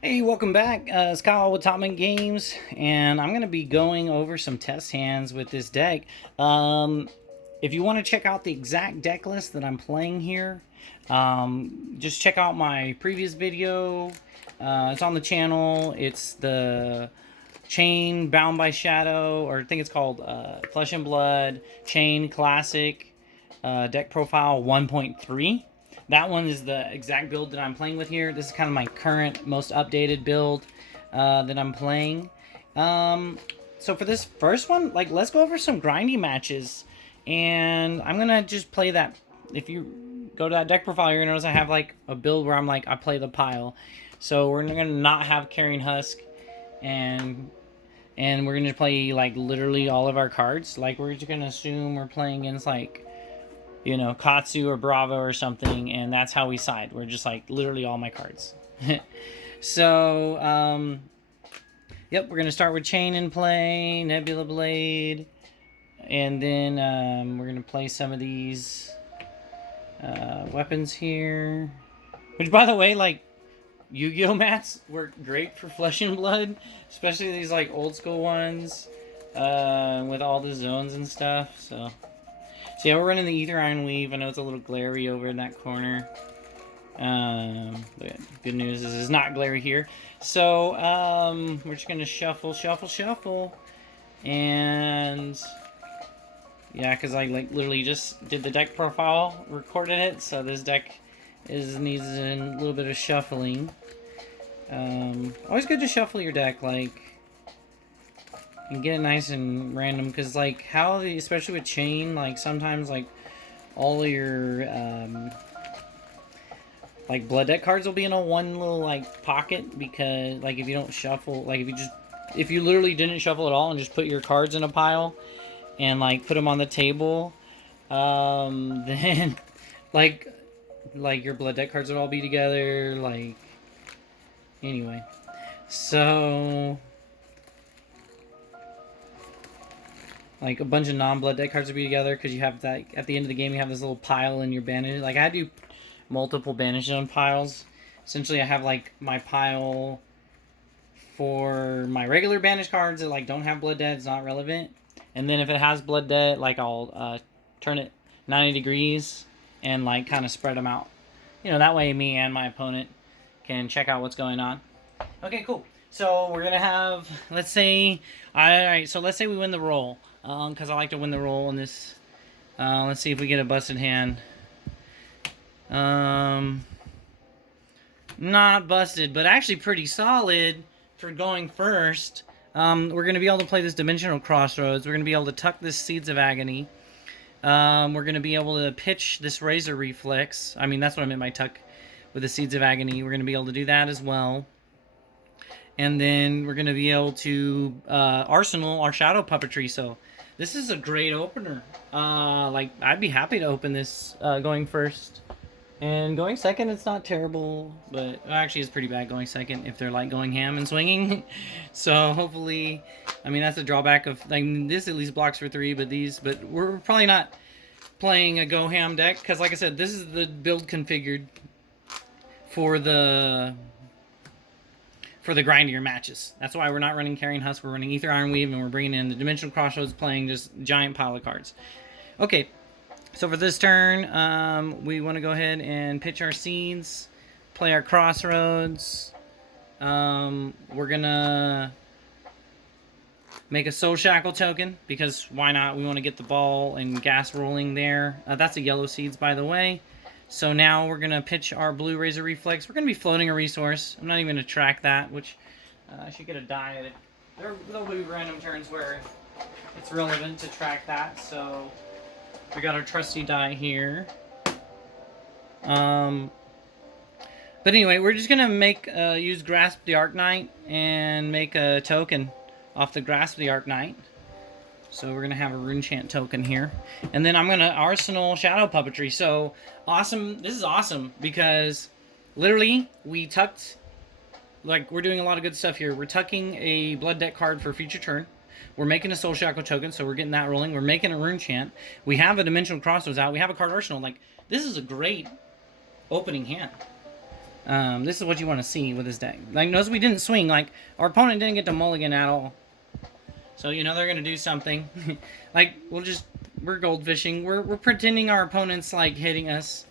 Hey, welcome back. It's Kyle with Top Games, and I'm going to be going over some test hands with this deck. If you want to check out the exact deck list that I'm playing here, just check out my previous video. It's on the channel. It's the Chane Bound by Shadow, or I think it's called Flesh and Blood Chane Classic Deck Profile 1.3. That one is the exact build that I'm playing with here. This is kind of my current, most updated build that I'm playing. So for this first one, let's go over some grindy matches. And I'm going to just play that. If you go to that deck profile, you're going to notice I have like a build where I play the pile. So we're going to not have Carrying Husk, and we're going to play like literally all of our cards. Like we're just going to assume we're playing against like, you know, Katsu or Bravo or something, and that's how we side. We're just like literally all my cards. So, yep, we're going to start with Chane in play, Nebula Blade, and then we're going to play some of these weapons here. Which, by the way, like, Yu-Gi-Oh! Mats work great for Flesh and Blood, especially these like old school ones with all the zones and stuff, so yeah, we're running the Ether Iron Weave. I know it's a little glary over in that corner. But good news is it's not glary here. So, we're just going to shuffle. And, yeah, because I, like, literally just did the deck profile, recorded it. So this deck needs a little bit of shuffling. Always good to shuffle your deck, like, and get it nice and random, because like especially with Chane, like sometimes like all of your like blood deck cards will be in a one little like pocket, because like if you don't shuffle, like if you literally didn't shuffle at all and just put your cards in a pile and like put them on the table, then like your blood deck cards would all be together, like, anyway. So like a bunch of non-blood deck cards would be together, because you have that at the end of the game. You have this little pile in your banish. Like I do multiple banish zone piles. Essentially, I have like my pile for my regular banish cards that like don't have blood dead. It's not relevant. And then if it has blood dead, like I'll turn it 90 degrees and like kind of spread them out. You know, that way me and my opponent can check out what's going on. Okay, cool. So we're gonna have, let's say, alright, so let's say we win the roll, because I like to win the roll in this. Let's see if we get a busted hand. Not busted, but actually pretty solid for going first. We're gonna be able to play this Dimensional Crossroads. We're gonna be able to tuck this Seeds of Agony. We're gonna be able to pitch this Razor Reflex. I mean, that's what I meant by tuck with the Seeds of Agony. We're gonna be able to do that as well. And then we're going to be able to arsenal our shadow puppetry. So this is a great opener. Like, I'd be happy to open this going first. And going second, it's not terrible. But actually, it's pretty bad going second if they're like going ham and swinging. So hopefully, I mean, that's a drawback of, like, this at least blocks for 3. But we're probably not playing a go ham deck, because like I said, this is the build configured for the grindier matches. That's why we're not running Carrying Husk. We're running Ether Iron Weave, and we're bringing in the Dimensional Crossroads, playing just giant pile of cards. Okay, so for this turn, we want to go ahead and pitch our Seeds, play our Crossroads. We're going to make a Soul Shackle token, because why not? We want to get the ball and gas rolling there. That's a yellow Seeds, by the way. So now we're going to pitch our blue Razor Reflex. We're going to be floating a resource. I'm not even going to track that, which I should get a die. There'll be random turns where it's relevant to track that. So we got our trusty die here. But anyway, we're just going to use Grasp the Arknight and make a token off the Grasp the Arknight. So we're going to have a Rune Chant token here. And then I'm going to Arsenal Shadow Puppetry. So, awesome. This is awesome, because literally we tucked, like, we're doing a lot of good stuff here. We're tucking a Blood Deck card for future turn. We're making a Soul Shackle token, so we're getting that rolling. We're making a Rune Chant. We have a Dimensional Crossroads out. We have a card Arsenal. Like, this is a great opening hand. This is what you want to see with this deck. Like, notice we didn't swing. Like, our opponent didn't get to mulligan at all. So, you know, they're going to do something. Like, we're goldfishing. We're pretending our opponent's, like, hitting us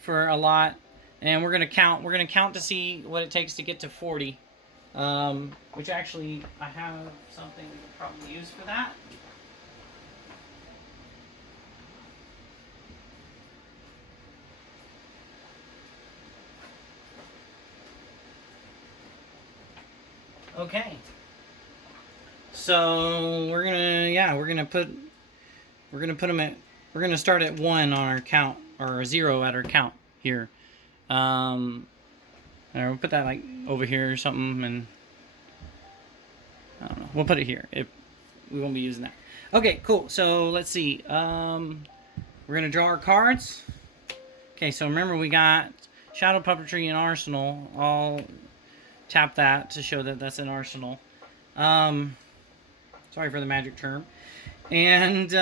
for a lot. And we're going to count. We're going to count to see what it takes to get to 40. Which actually, I have something we could probably use for that. Okay. So we're gonna start at 1 on our count, or 0 at our count here. We'll put that like over here or something, and I don't know. We'll put it here. We won't be using that. Okay, cool. So let's see. We're gonna draw our cards. Okay, so remember we got Shadow Puppetry and Arsenal. I'll tap that to show that that's an Arsenal. Sorry for the magic term. And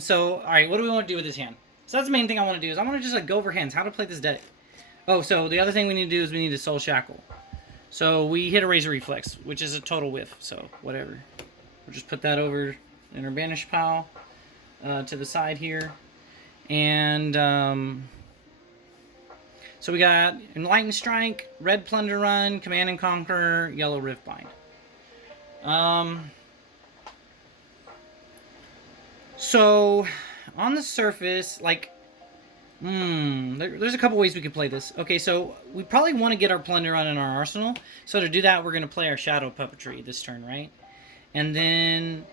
so, all right, what do we want to do with this hand? So that's the main thing I want to do is I want to just like go over hands, how to play this deck. Oh, so the other thing we need to do is we need to Soul Shackle. So we hit a Razor Reflex, which is a total whiff. So whatever. We'll just put that over in our banish pile to the side here. And so we got Enlightened Strike, Red Plunder Run, Command and Conquer, Yellow Riftbind. So on the surface, like, there's a couple ways we could play this. Okay, so we probably want to get our Plunder Run in our arsenal. So to do that, we're going to play our Shadow Puppetry this turn, right? And then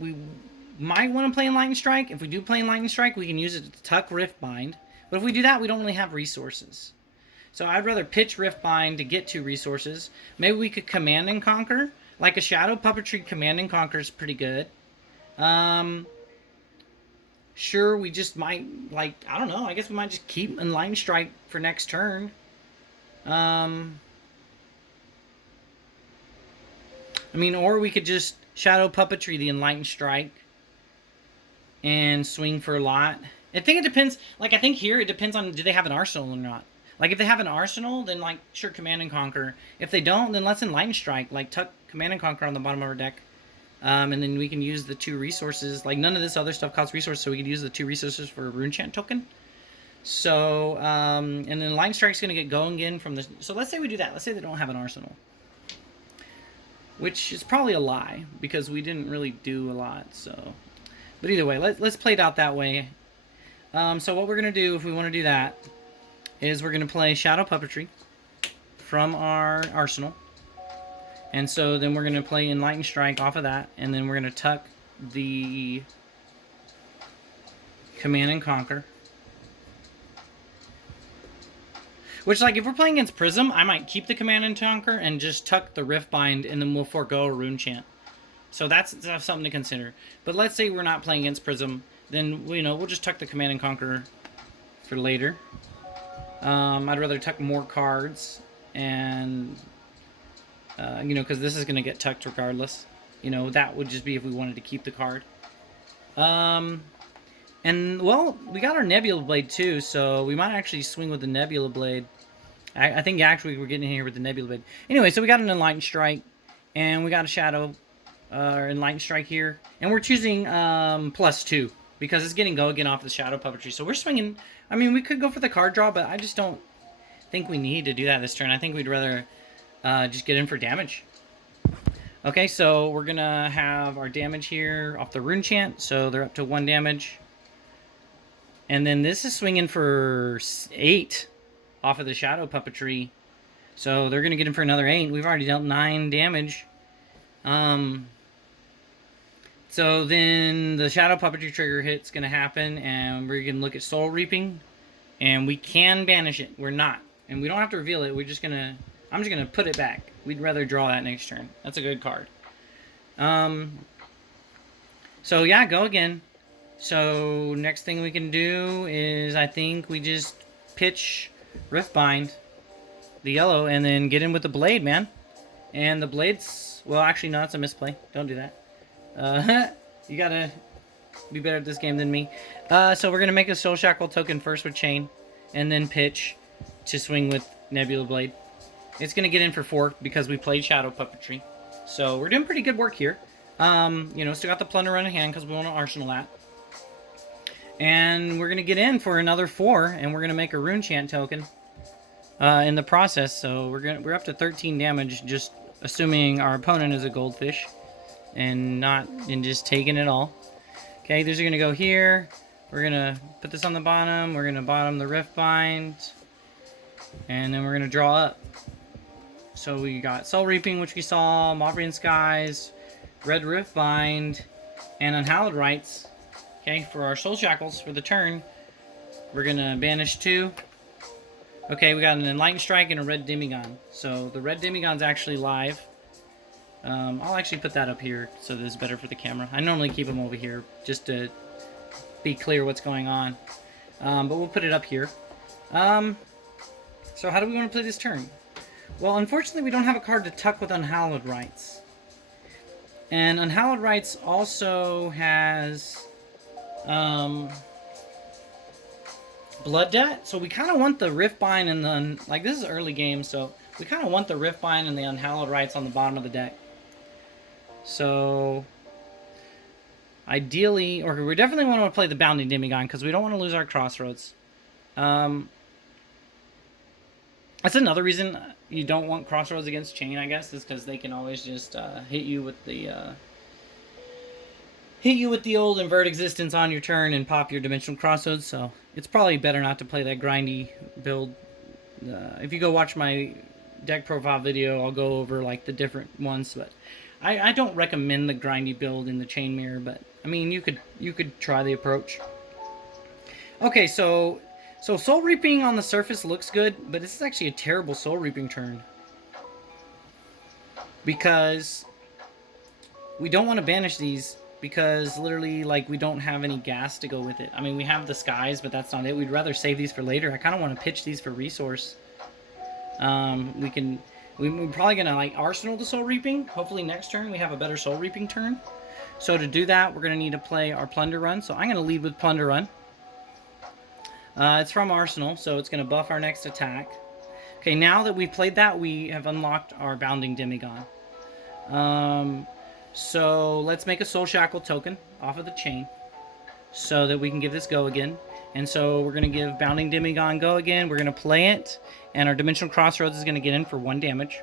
we might want to play Enlightened Strike. If we do play Enlightened Strike, we can use it to tuck Riftbind. But if we do that, we don't really have resources. So I'd rather pitch Riftbind to get 2 resources. Maybe we could Command and Conquer. Like a Shadow Puppetry Command and Conquer is pretty good. Sure, we just might, like, I don't know. I guess we might just keep Enlightened Strike for next turn. I mean, or we could just Shadow Puppetry the Enlightened Strike and swing for a lot. I think it depends. Like, I think here it depends on do they have an arsenal or not. Like, if they have an arsenal, then, like, sure, Command and Conquer. If they don't, then let's Enlightened Strike. Like, tuck Command and Conquer on the bottom of our deck. And then we can use the 2 resources. Like, none of this other stuff costs resources, so we can use the 2 resources for a Rune Chant token. So, and then Enlightened Strike's going to get going again from the... So let's say we do that. Let's say they don't have an arsenal. Which is probably a lie, because we didn't really do a lot, so... But either way, let's play it out that way. So what we're going to do, if we want to do that, is we're going to play Shadow Puppetry from our arsenal. And so then we're going to play Enlightened Strike off of that, and then we're going to tuck the Command and Conquer. Which, like, if we're playing against Prism, I might keep the Command and Conquer and just tuck the Riftbind, and then we'll forego a Rune Chant. So that's something to consider. But let's say we're not playing against Prism, then, you know, we'll just tuck the Command and Conquer for later. I'd rather tuck more cards, and, you know, because this is going to get tucked regardless. You know, that would just be if we wanted to keep the card. And, well, we got our Nebula Blade, too, so we might actually swing with the Nebula Blade. I think, actually, we're getting in here with the Nebula Blade. Anyway, so we got an Enlightened Strike, and we got a Shadow Enlightened Strike here. And we're choosing +2, because it's getting go again off the Shadow Puppetry. So we're swinging... I mean, we could go for the card draw, but I just don't think we need to do that this turn. I think we'd rather just get in for damage. Okay, so we're going to have our damage here off the Rune Chant, so they're up to 1 damage. And then this is swinging for 8 off of the Shadow Puppetry. So they're going to get in for another 8. We've already dealt 9 damage. So then the Shadow Puppetry trigger hit's going to happen, and we're going to look at Soul Reaping. And we can banish it. We're not. And we don't have to reveal it. We're just going to... I'm just going to put it back. We'd rather draw that next turn. That's a good card. So yeah, go again. So next thing we can do is I think we just pitch Riftbind, the yellow, and then get in with the blade, man. And the blade's... Well, actually, no, that's a misplay. Don't do that. You gotta be better at this game than me. So we're going to make a Soul Shackle token first with Chane, and then pitch to swing with Nebula Blade. It's going to get in for 4 because we played Shadow Puppetry. So we're doing pretty good work here. You know, still got the Plunder Run in hand because we want to arsenal that. And we're going to get in for another 4, and we're going to make a Rune Chant token in the process. So we're up to 13 damage, just assuming our opponent is a goldfish and just taking it all. Okay, these are going to go here. We're going to put this on the bottom. We're going to bottom the Riftbind. And then we're going to draw up. So we got Soul Reaping, which we saw, Mauvian Skies, Red Riftbind, and Unhallowed Rites. Okay, for our Soul Shackles for the turn, we're going to banish 2. Okay, we got an Enlightened Strike and a Red Demigon. So the Red Demigon's actually live. I'll actually put that up here so this is better for the camera. I normally keep them over here just to be clear what's going on. But we'll put it up here. So how do we want to play this turn? Well, unfortunately, we don't have a card to tuck with Unhallowed Rites. And Unhallowed Rites also has Blood Debt. So we kind of want the Riftbind and the... Like, this is early game, so we kind of want the Riftbind and the Unhallowed Rites on the bottom of the deck. So... Ideally, or we definitely want to play the Bounding Demigon because we don't want to lose our Crossroads. That's another reason you don't want Crossroads against Chane, I guess, is because they can always just hit you with the old Invert Existence on your turn and pop your Dimensional Crossroads. So it's probably better not to play that grindy build. If you go watch my deck profile video, I'll go over like the different ones, but I don't recommend the grindy build in the Chain Mirror, but I mean you could try the approach. Okay, so Soul Reaping on the surface looks good, but this is actually a terrible Soul Reaping turn. Because we don't want to banish these, because literally, like, we don't have any gas to go with it. I mean, we have the Skies, but that's not it. We'd rather save these for later. I kind of want to pitch these for resource. We're probably going to, like, arsenal the Soul Reaping. Hopefully next turn we have a better Soul Reaping turn. So to do that, we're going to need to play our Plunder Run. So I'm going to lead with Plunder Run. It's from Arsenal, so it's going to buff our next attack. Okay, now that we've played that, we have unlocked our Bounding Demigon. So let's make a Soul Shackle token off of the chain so that we can give this go again. And so we're going to give Bounding Demigon go again. We're going to play it, and our Dimensional Crossroads is going to get in for 1 damage.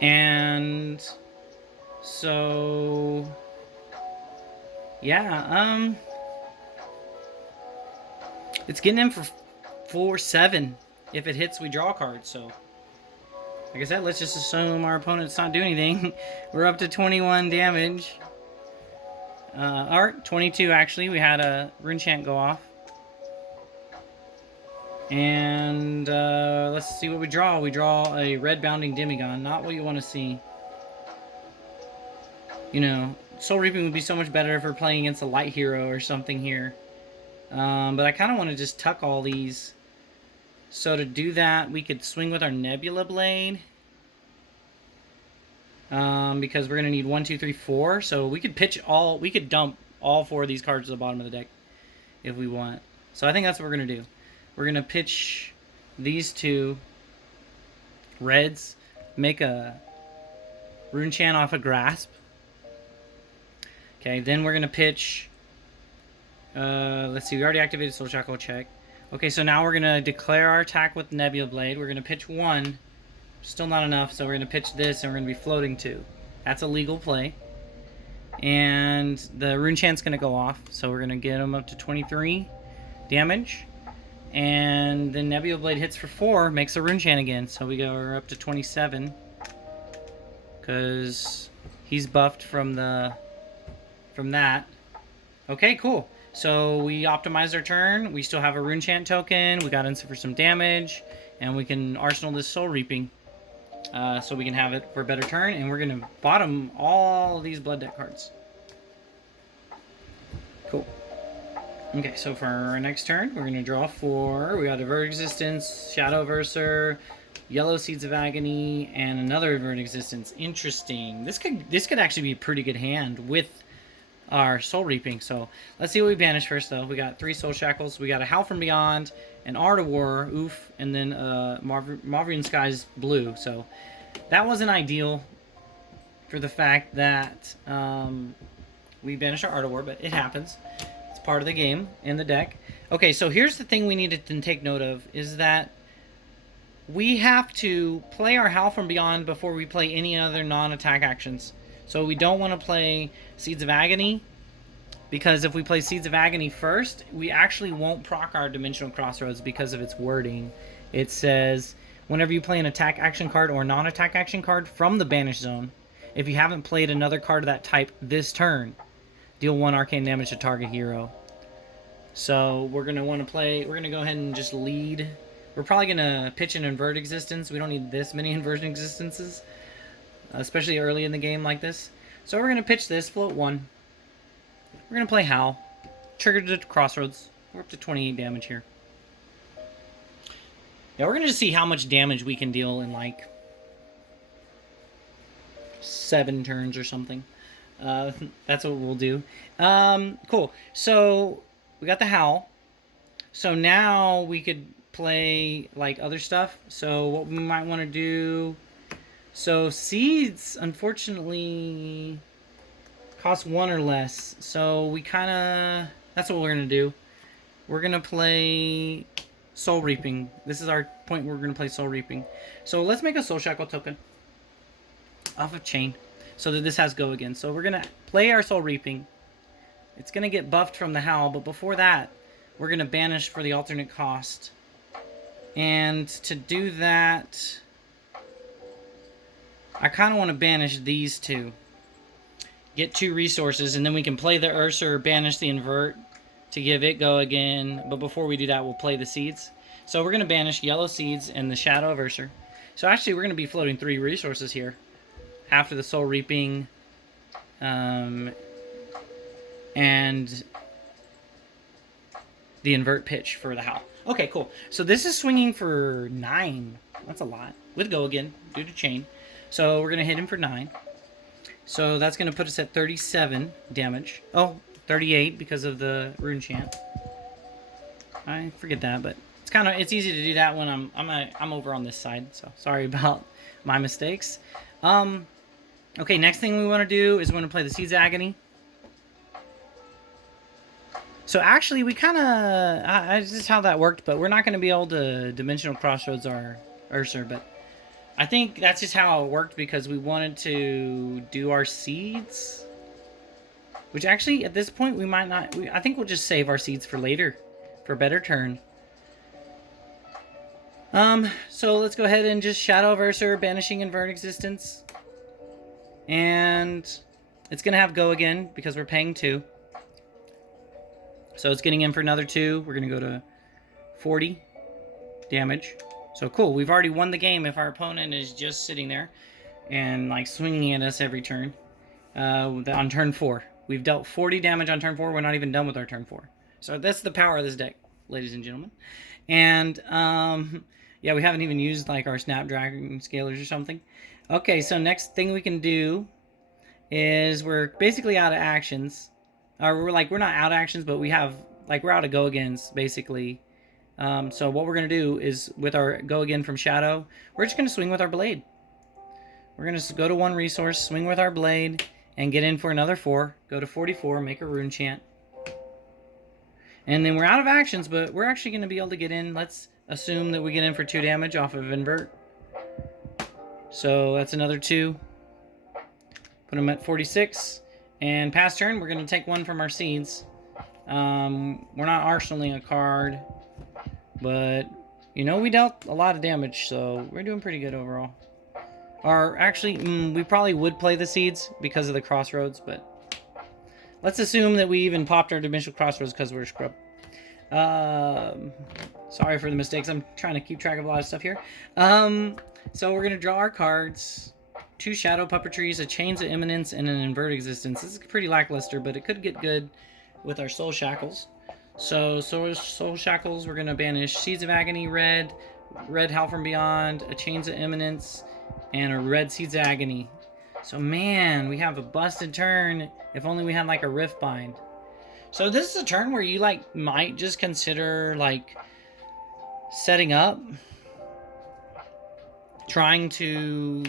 And so yeah, it's getting in for 4/7. If it hits, we draw a card. So, like I said, let's just assume our opponent's not doing anything. We're up to 21 damage. Or 22 actually. We had a Rune Chant go off. And let's see what we draw. We draw a red Bounding Demigon. Not what you want to see. You know, Soul Reaping would be so much better if we're playing against a Light Hero or something here. But I kind of want to just tuck all these. So to do that, we could swing with our Nebula Blade. Because we're going to need 1, 2, 3, 4. So we could we could dump all 4 of these cards to the bottom of the deck if we want. So I think that's what we're going to do. We're going to pitch these 2 reds, make a Rune Chant off a Grasp. Okay, then we're going to pitch... let's see, we already activated Soul Shackle, check. Okay, so now we're going to declare our attack with Nebula Blade. We're going to pitch 1. Still not enough, so we're going to pitch this, and we're going to be floating 2. That's a legal play. And the Rune Chant's going to go off, so we're going to get him up to 23 damage. And then Nebula Blade hits for 4, makes a Rune Chant again, so we go up to 27. Because he's buffed from that. Okay, cool. So we optimized our turn. We still have a Rune Chant token. We got in for some damage. And we can arsenal this Soul Reaping. So we can have it for a better turn. And we're going to bottom all these Blood Debt cards. Cool. Okay, so for our next turn, we're going to draw 4. We got Avert Existence, Shadow Verser, Yellow Seeds of Agony, and another Avert Existence. Interesting. This could actually be a pretty good hand with our Soul Reaping. So let's see what we banish first, though. We got 3 Soul Shackles. We got a Howl from Beyond, an Art of War, oof, and then Marvian Skies blue. So that wasn't ideal for the fact that we banished our Art of War, but it happens. It's part of the game in the deck. Okay, so here's the thing we need to take note of, is that we have to play our Howl from Beyond before we play any other non-attack actions. So we don't want to play Seeds of Agony, because if we play Seeds of Agony first, we actually won't proc our Dimensional Crossroads because of its wording. It says, whenever you play an attack action card or non-attack action card from the Banish Zone, if you haven't played another card of that type this turn, deal 1 arcane damage to target hero. So we're going to want to play, we're going to go ahead and just lead. We're probably going to pitch an Invert Existence. We don't need this many Inversion Existences, especially early in the game like this. So we're going to pitch this, float 1. We're going to play Howl. Trigger to Crossroads. We're up to 28 damage here. Yeah, we're going to just see how much damage we can deal in like 7 turns or something. That's what we'll do. Cool. So we got the Howl. So now we could play like other stuff. So what we might want to do, so Seeds unfortunately cost 1 or less, so we kind of, that's what we're gonna do. We're gonna play Soul Reaping. This is our point where we're gonna play Soul Reaping. So let's make a Soul Shackle token off of Chane so that this has go again. So we're gonna play our Soul Reaping. It's gonna get buffed from the Howl, but before that we're gonna banish for the alternate cost. And to do that, I kind of want to banish these two. Get 2 resources, and then we can play the Ursa, banish the Invert to give it go again. But before we do that, we'll play the Seeds. So we're going to banish Yellow Seeds and the Shadow of Ursa. So actually, we're going to be floating 3 resources here after the Soul Reaping and the Invert pitch for the Howl. Okay, cool. So this is swinging for 9. That's a lot. With go again, due to Chane. So we're going to hit him for 9. So that's going to put us at 37 damage. Oh, 38 because of the rune chant. I forget that, but it's easy to do that when I'm over on this side. So sorry about my mistakes. Okay, next thing we want to do is we want to play the Seeds of Agony. So actually, we kind of, this is how that worked, but we're not going to be able to Dimensional Crossroads our Ursa, but I think that's just how it worked because we wanted to do our Seeds. Which actually, at this point, we might not, I think we'll just save our Seeds for later, for a better turn. So let's go ahead and just Shadow of Ursa, banishing Invert Existence. And it's going to have go again because we're paying 2. So it's getting in for another 2. We're going to go to 40 damage. So cool. We've already won the game if our opponent is just sitting there and like swinging at us every turn. On turn 4. We've dealt 40 damage on turn 4. We're not even done with our turn 4. So that's the power of this deck, ladies and gentlemen. And yeah, we haven't even used like our Snapdragon Scalers or something. Okay, so next thing we can do is we're basically out of actions. Or we're not out of actions, but we have, we're out of go-agains, basically. So what we're going to do is, with our go-again from Shadow, we're just going to swing with our Blade. We're going to go to 1 resource, swing with our Blade, and get in for another 4. Go to 44, make a Rune Chant. And then we're out of actions, but we're actually going to be able to get in. Let's assume that we get in for 2 damage off of Invert. So that's another 2. Put them at 46. And past turn, we're going to take 1 from our Seeds. We're not arsenaling a card, but, you know, we dealt a lot of damage, so we're doing pretty good overall. Or, actually, we probably would play the Seeds because of the Crossroads, but let's assume that we even popped our Dimensional Crossroads because we're a scrub. Sorry for the mistakes. I'm trying to keep track of a lot of stuff here. So we're going to draw our cards. 2 Shadow Puppetries, a Chains of Imminence, and an Invert Existence. This is pretty lackluster, but it could get good with our Soul Shackles. So Soul Shackles, we're going to banish Seeds of Agony, red Howl from Beyond, a Chains of Imminence, and a red Seeds of Agony. So man, we have a busted turn. If only we had like a Rift Bind. So this is a turn where you might just consider setting up, trying to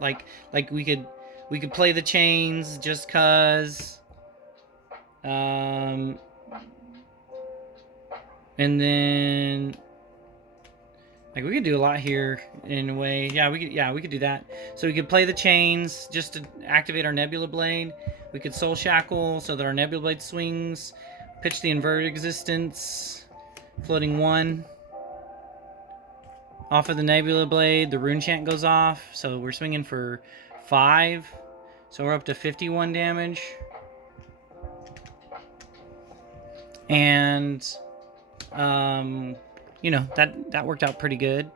like we could play the chains just cause, and then like we could do a lot here in a way. Yeah, we could do that. So we could play the chains just to activate our Nebula Blade. We could Soul Shackle so that our Nebula Blade swings. Pitch the Inverted Existence. Floating 1. Off of the Nebula Blade, the Rune Chant goes off. So we're swinging for 5. So we're up to 51 damage. And you know, that worked out pretty good.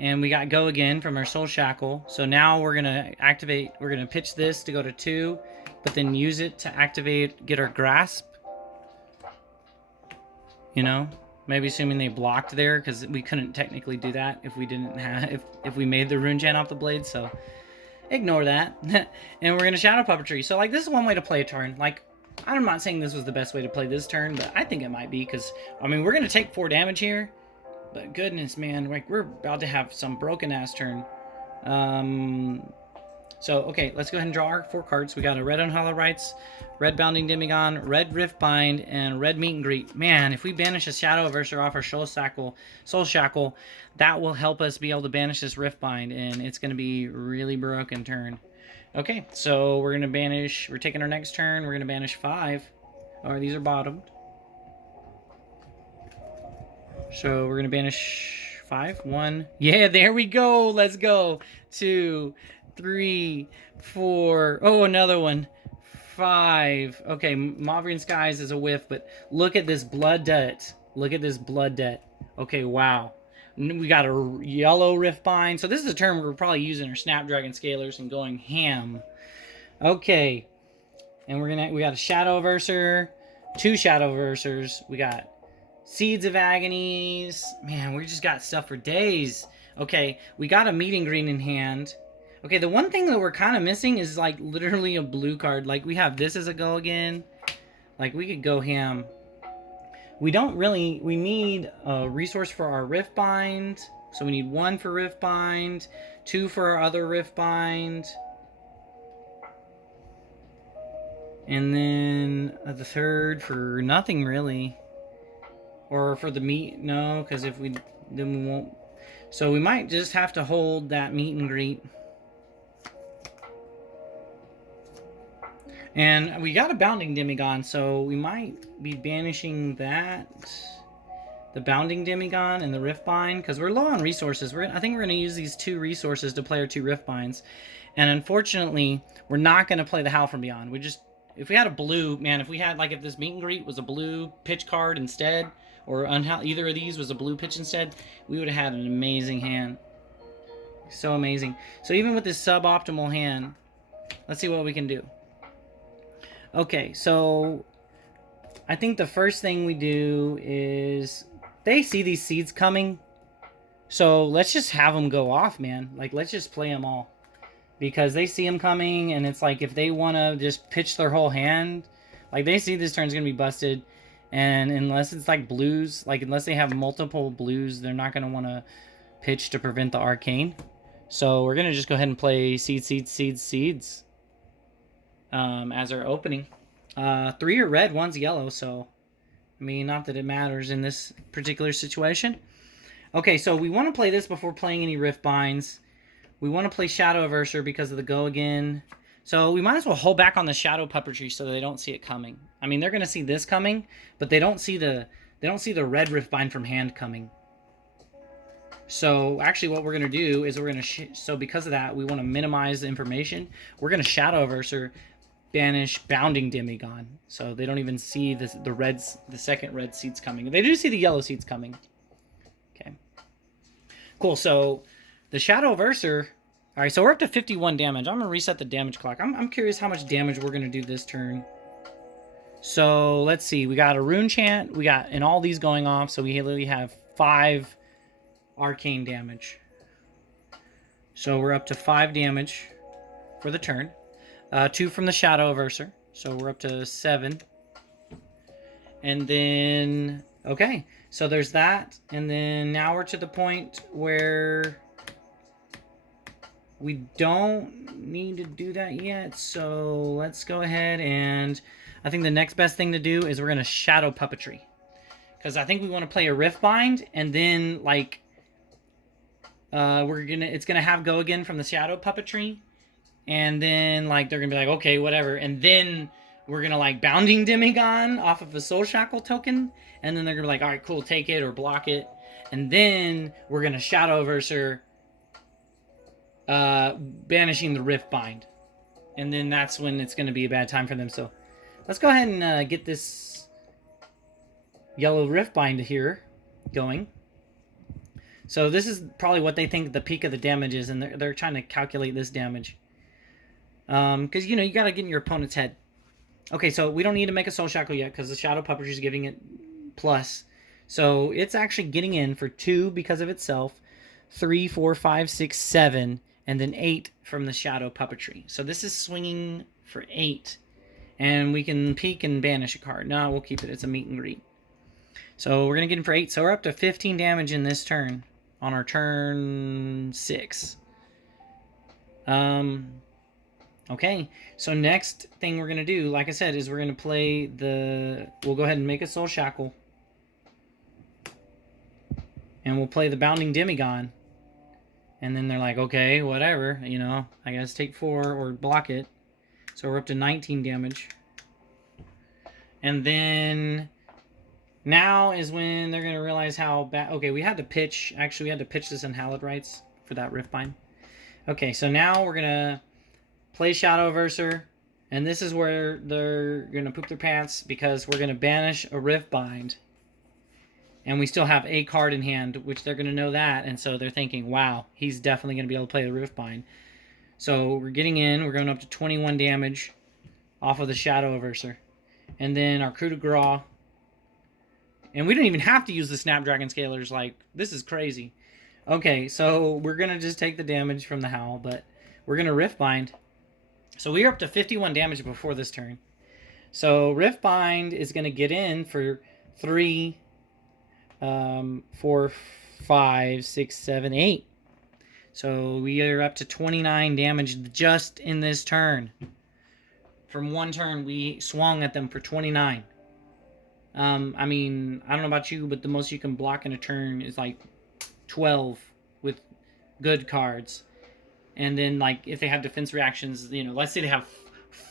And we got go again from our Soul Shackle. So now we're gonna activate, we're gonna pitch this to go to 2, but then use it to activate, get our grasp. You know, maybe assuming they blocked there, because we couldn't technically do that if we didn't have, if we made the Rune Chant off the blade, so ignore that. And we're gonna Shadow Puppetry. So like, this is one way to play a turn. Like, I'm not saying this was the best way to play this turn, but I think it might be, because, I mean, we're going to take 4 damage here, but goodness, man, like, we're about to have some broken-ass turn. So, okay, let's go ahead and draw our 4 cards. We got a red Unhallowed Rites, red Bounding Demigod, red Riftbind, and red Meet and Greet. Man, if we banish a Shadow Averser off our Soul Shackle, that will help us be able to banish this Riftbind, and it's going to be really broken turn. Okay, so we're going to banish, we're taking our next turn, we're going to banish 5. Alright, these are bottomed. So we're going to banish 5. 1. Yeah, there we go. Let's go. 2, 3, 4. Oh, another one. 5. Okay, Mauvrian Skies is a whiff, but look at this Blood Debt. Look at this Blood Debt. Okay, wow. We got a yellow Riftbind. So this is a turn we're probably using our Snapdragon Scalers and going ham. Okay. And we got a Shadow Averser, 2 Shadow Aversers. We got Seeds of Agonies. Man, we just got stuff for days. Okay, we got a Meet and Greet in hand. Okay, the one thing that we're kind of missing is like literally a blue card. Like, we have this as a go again. Like, we could go ham. We don't really, we need a resource for our Riftbind. So we need 1 for Riftbind, 2 for our other Riftbind. And then the 3rd for nothing really. Or for the meat, no, because if we, then we won't. So we might just have to hold that Meet and Greet. And we got a Bounding Demigod, so we might be banishing that, the Bounding Demigod and the Riftbind, because we're low on resources. I think we're going to use these 2 resources to play our 2 Riftbinds. And unfortunately, we're not going to play the Howl from Beyond. We just, if we had a blue, man, if we had, like, if this Meet and Greet was a blue pitch card instead, or either of these was a blue pitch instead, we would have had an amazing hand. So amazing. So even with this suboptimal hand, let's see what we can do. Okay, so I think the first thing we do is, they see these seeds coming, so let's just have them go off, man. Like, let's just play them all, because they see them coming, and it's like, if they want to just pitch their whole hand, like, they see this turn's gonna be busted, and unless it's like blues, like, unless they have multiple blues, they're not gonna want to pitch to prevent the arcane. So we're gonna just go ahead and play seeds as our opening. 3 are red, 1's yellow, so I mean, not that it matters in this particular situation. Okay, so we want to play this before playing any Riftbinds. We want to play Shadow Averser because of the go again. So we might as well hold back on the Shadow Puppetry so they don't see it coming. I mean, they're going to see this coming, but they don't see the red Riftbind from hand coming. So actually what we're going to do is we're going to, so because of that, we want to minimize the information. We're going to Shadow Averser, banish Bounding Demigod, so they don't even see the second red seeds coming. They do see the yellow seeds coming. Okay, cool. So the Shadow Averser. All right, so we're up to 51 damage. I'm gonna reset the damage clock. I'm curious how much damage we're gonna do this turn. So let's see. We got a Rune Chant. We got, and all these going off. So we literally have 5 arcane damage. So we're up to 5 damage for the turn. 2 from the Shadow Averser, so we're up to 7. And then Okay, so there's that. And then now we're to the point where we don't need to do that yet. So let's go ahead and I think the next best thing to do is we're going to shadow puppetry. Because I think we want to play a rift bind and then like it's gonna have go again from the shadow puppetry. And then like they're gonna be like, okay, whatever. And then we're gonna like bounding demigod off of a soul shackle token. And then they're gonna be like, all right, cool, take it or block it. And then we're gonna shadow verser banishing the rift bind. And then that's when it's gonna be a bad time for them. So let's go ahead and get this yellow rift bind here going. So this is probably what they think the peak of the damage is, and they're trying to calculate this damage. Because, you got to get in your opponent's head. Okay, so we don't need to make a Soul Shackle yet, because the Shadow Puppetry is giving it plus. So it's actually getting in for 2 because of itself, 3, 4, 5, 6, 7, and then 8 from the Shadow Puppetry. So this is swinging for 8. And we can peek and banish a card. No, we'll keep it. It's a meet and greet. So we're going to get in for 8. So we're up to 15 damage in this turn. On our turn 6. Okay. So next thing we're going to do, like I said, is we're going to play we'll go ahead and make a Soul Shackle. And we'll play the Bounding Demigod. And then they're like, okay, whatever. I guess take 4 or block it. So we're up to 19 damage. And then now is when they're going to realize how bad... Okay, we had to pitch... Actually, we had to pitch this in Hallowed Rites for that Riftbind. Okay, so now we're going to play Shadow Verser. And this is where they're going to poop their pants because we're going to banish a Riftbind. And we still have a card in hand, which they're going to know that. And so they're thinking, wow, he's definitely going to be able to play the Riftbind. So we're getting in. We're going up to 21 damage off of the Shadow Verser. And then our coup de grace. And we don't even have to use the Snapdragon Scalers. Like, this is crazy. Okay, so we're going to just take the damage from the Howl. But we're going to Riftbind. So we are up to 51 damage before this turn. So Riftbind is going to get in for 3, 4, 5, 6, 7, 8. So we are up to 29 damage just in this turn. From one turn, we swung at them for 29. I mean, I don't know about you, but the most you can block in a turn is like 12 with good cards. And then, like, if they have defense reactions, let's say they have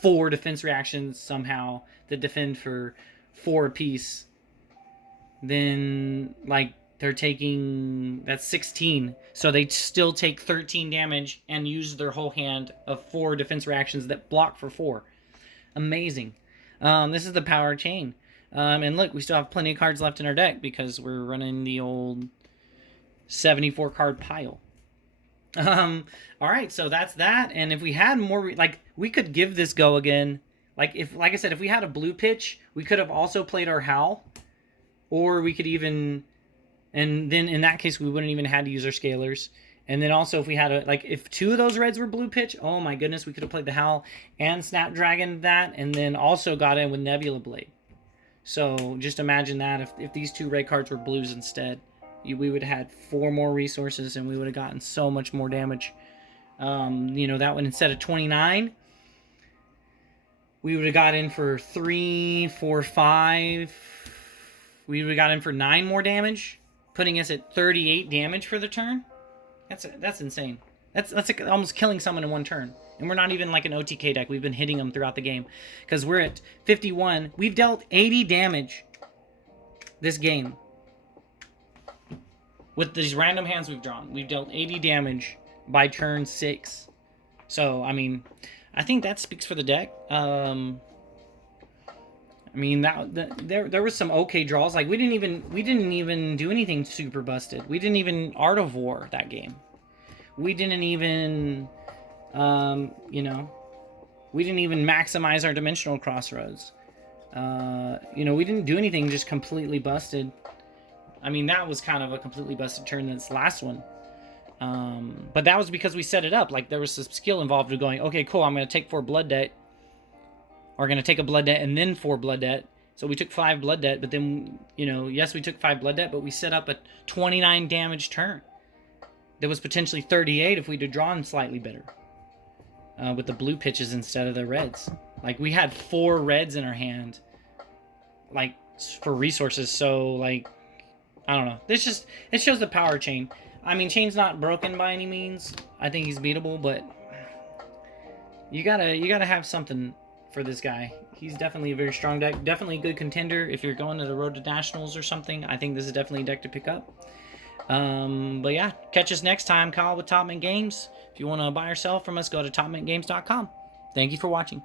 4 defense reactions somehow that defend for 4 apiece. Then, like, they're taking... That's 16. So they still take 13 damage and use their whole hand of 4 defense reactions that block for 4. Amazing. This is the power of Chane. And look, we still have plenty of cards left in our deck because we're running the old 74 card pile. Alright, so that's that. And if we had more... Like, we could give this go again. Like I said, if we had a blue pitch, we could have also played our Howl. Or we could even... And then in that case, we wouldn't even have to use our Scalers. And then also if we had if 2 of those reds were blue pitch, oh my goodness, we could have played the Howl and Snapdragon that, and then also got in with Nebula Blade. So just imagine that if these 2 red cards were blues instead, we would have had 4 more resources and we would have gotten so much more damage. That one, instead of 29, we would have got in for 3, 4, 5. We would have got in for 9 more damage, putting us at 38 damage for the turn. That's insane. That's like almost killing someone in one turn. And we're not even like an OTK deck. We've been hitting them throughout the game. Because we're at 51. We've dealt 80 damage this game. With these random hands we've drawn. We've dealt 80 damage by turn 6. So, I mean, I think that speaks for the deck. I mean, there was some okay draws. Like we didn't even do anything super busted. We didn't even Art of War that game. We didn't even we didn't even maximize our Dimensional Crossroads. We didn't do anything just completely busted. I mean, that was kind of a completely busted turn this last one. But that was because we set it up. Like there was some skill involved with going, okay, cool, I'm going to take 4 blood debt. Or going to take a blood debt and then 4 blood debt. So we took 5 blood debt, but then, you know, yes, we took 5 blood debt, but we set up a 29 damage turn. There was potentially 38 if we'd have drawn slightly better. With the blue pitches instead of the reds. Like, we had 4 reds in our hand, like, for resources. So, like, I don't know. It shows the power of Chane. I mean, Chane's not broken by any means. I think he's beatable, but you gotta have something for this guy. He's definitely a very strong deck. Definitely a good contender if you're going to the road to nationals or something. I think this is definitely a deck to pick up. But yeah, catch us next time, Kyle with Top Mint Games. If you want to buy or sell from us, go to topmintgames.com. Thank you for watching.